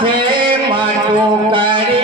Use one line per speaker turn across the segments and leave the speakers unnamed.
เทมาดูกัน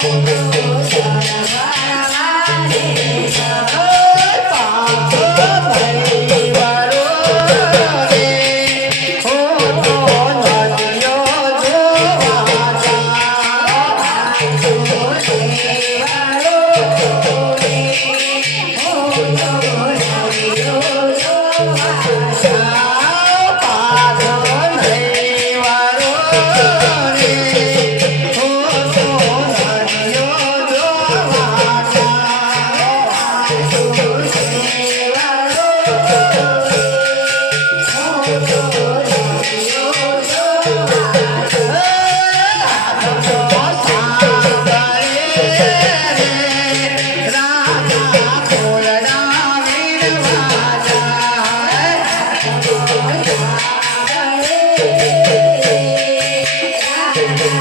Oh. you.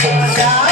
Yeah.